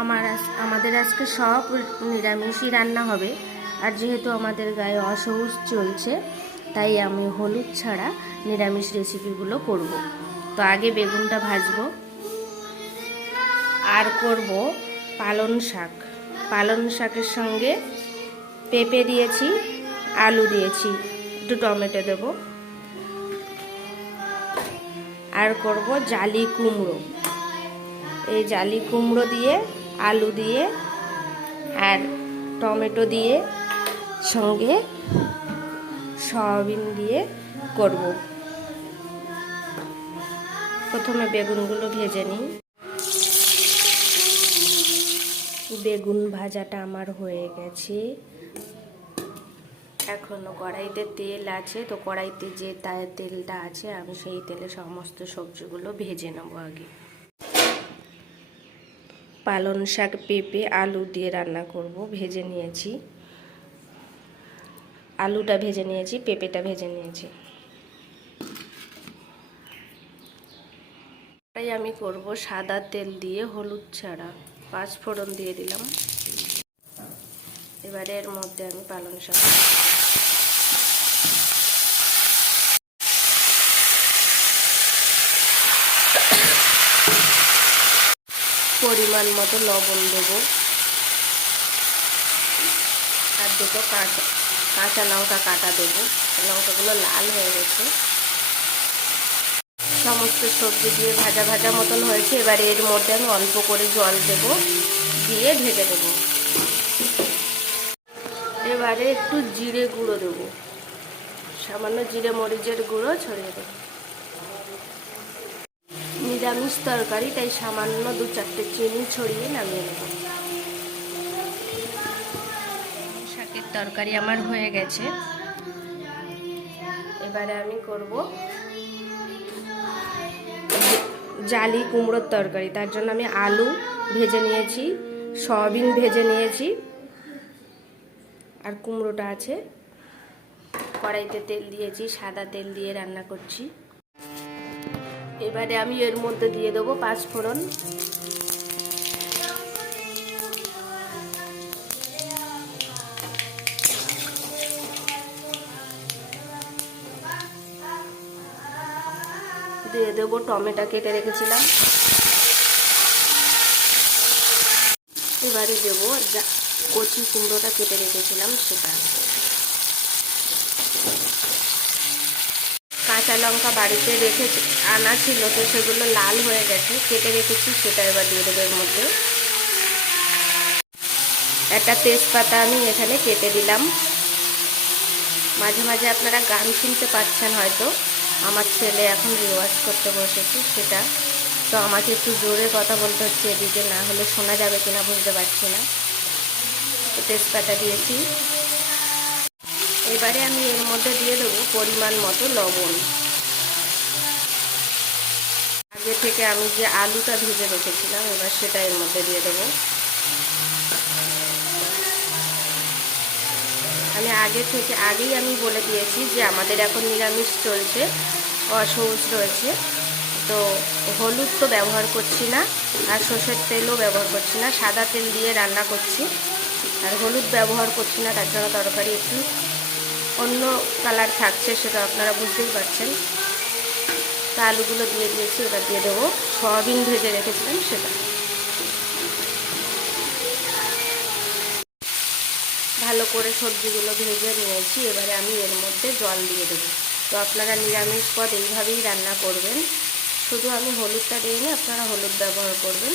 আমাদের আজকে সব নিরামিষই রান্না হবে। আর যেহেতু আমাদের গায়ে অসৌচ চলছে, তাই আমি হলুদ ছাড়া নিরামিষ রেসিপিগুলো করব। তো আগে বেগুনটা ভাজবো, আর করব পালং শাক। পালং শাকের সঙ্গে পেঁপে দিয়েছি, আলু দিয়েছি, একটু টমেটো দেব, আর করব জালি কুমড়ো। এই জালি কুমড়ো দিয়ে, আলু দিয়ে আর টমেটো দিয়ে, সঙ্গে সয়াবিন দিয়ে করব। প্রথমে বেগুনগুলো ভেজে নিই। বেগুন ভাজাটা আমার হয়ে গেছে। এখনও কড়াইতে তেল আছে, তো কড়াইতে যে তেলটা আছে আমি সেই তেলে সমস্ত সবজিগুলো ভেজে নেব। আগে পালং শাক, পেঁপে, আলু দিয়ে রান্না করব। ভেজে নিয়েছি, আলুটা ভেজে নিয়েছি, পেঁপেটা ভেজে নিয়েছি। তাই আমি করব সাদা তেল দিয়ে, হলুদ ছাড়া। 5 ফোড়ন দিয়ে দিলাম। এবারে এর মধ্যে আমি পালং শাক, পরিমাণ মতো লবণ দেব, আর দুটো কাঁচা লঙ্কা কাটা দেবো। লঙ্কাগুলো লাল হয়ে গেছে। সমস্ত সবজি দিয়ে ভাজা ভাজা মতন হয়েছে। এবারে এর মধ্যে আমি অল্প করে জল দেব, দিয়ে ঢেকে দেব। এবারে একটু জিরে গুঁড়ো দেবো, সামান্য জিরে মরিচের গুঁড়ো ছড়িয়ে দেবো। নিরামিষ তরকারি, তাই সামান্য 2-4টে চিনি ছড়িয়ে নামিয়ে নেব। শাকের তরকারি আমার হয়ে গেছে। এবারে আমি করব জালি কুমড়োর তরকারি। তার জন্য আমি আলু ভেজে নিয়েছি, সয়াবিন ভেজে নিয়েছি, আর কুমড়োটা আছে। কড়াইতে তেল দিয়েছি, সাদা তেল দিয়ে রান্না করছি। এবারে আমি এর মধ্যে দিয়ে দেবো 5 ফোড়ন, দিয়ে দেবো টমেটো কেটে রেখেছিলাম। এবারে দেবো কচি কুমড়োটা কেটে রেখেছিলাম সেটা। কাঁচা লঙ্কা বাড়িতে রেখে আনা ছিল, তো সেগুলো লাল হয়ে গেছে, কেটে রেখেছি, সেটা এবার দিয়ে দেবো এর মধ্যে। একটা তেজপাতা আমি এখানে কেটে দিলাম। মাঝে মাঝে আপনারা গান শুনতে পাচ্ছেন হয়তো, আমার ছেলে এখন রিওয়াজ করতে বসেছে সেটা, তো আমাকে একটু জোরে কথা বলতে হচ্ছে এদিকে, না হলে শোনা যাবে কিনা বুঝতে পারছি না। তেজপাতা দিয়েছি। এবারে আমি এর মধ্যে দিয়ে দেবো পরিমাণ মতো লবণ। আগে থেকে আমি যে আলুটা ভেজে রেখেছিলাম, এবার সেটা এর মধ্যে দিয়ে দেবো। আমি আগেই আমি বলে দিয়েছি যে আমাদের এখন নিরামিষ চলছে, অসৌচ রয়েছে, তো হলুদ তো ব্যবহার করছি না, আর সর্ষের তেলও ব্যবহার করছি না, সাদা তেল দিয়ে রান্না করছি, আর হলুদ ব্যবহার করছি না। তার জন্য তরকারি একটু অন্য কালার থাকছে, সেটা আপনারা বুঝতেই পারছেন। তা আলুগুলো দিয়ে দিয়েছি। এবার দিয়ে দেবো সয়াবিন ভেজে রেখেছিলাম সেটা। ভালো করে সবজিগুলো ভেজে নিয়েছি। এবারে আমি এর মধ্যে জল দিয়ে দেবো। তো আপনারা নিরামিষ পদ এইভাবেই রান্না করবেন, শুধু আমি হলুদটা দিইনি, আপনারা হলুদ ব্যবহার করবেন।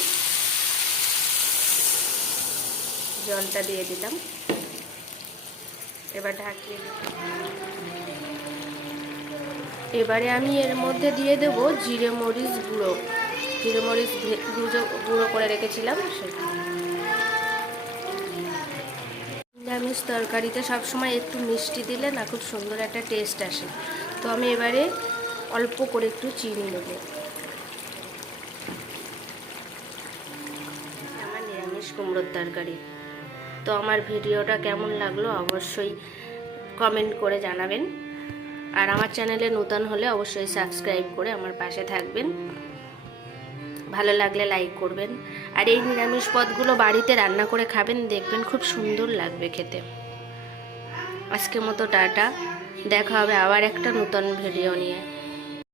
জলটা দিয়ে দিলাম, এবার ঢাকিয়ে দেব। এবারে আমি এর মধ্যে দিয়ে দেব জিরে মরিচ গুঁড়ো। জিরে মরিচ গুঁড়ো করে রেখেছিলাম সেটা। নিরামিষ তরকারিতে সবসময় একটু মিষ্টি দিলে না খুব সুন্দর একটা টেস্ট আসে। তো আমি এবারে অল্প করে একটু চিনি নেব। আমার নিরামিষ কুমড়োর তরকারি। তো আমার ভিডিওটা কেমন লাগলো অবশ্যই কমেন্ট করে জানাবেন, আর আমার চ্যানেলে নতুন হলে অবশ্যই সাবস্ক্রাইব করে আমার পাশে থাকবেন। ভালো লাগলে লাইক করবেন। আর এই নিরামিষ পদগুলো বাড়িতে রান্না করে খাবেন, দেখবেন খুব সুন্দর লাগবে খেতে। আজকের মতো টাটা, দেখা হবে আবার একটা নতুন ভিডিও নিয়ে।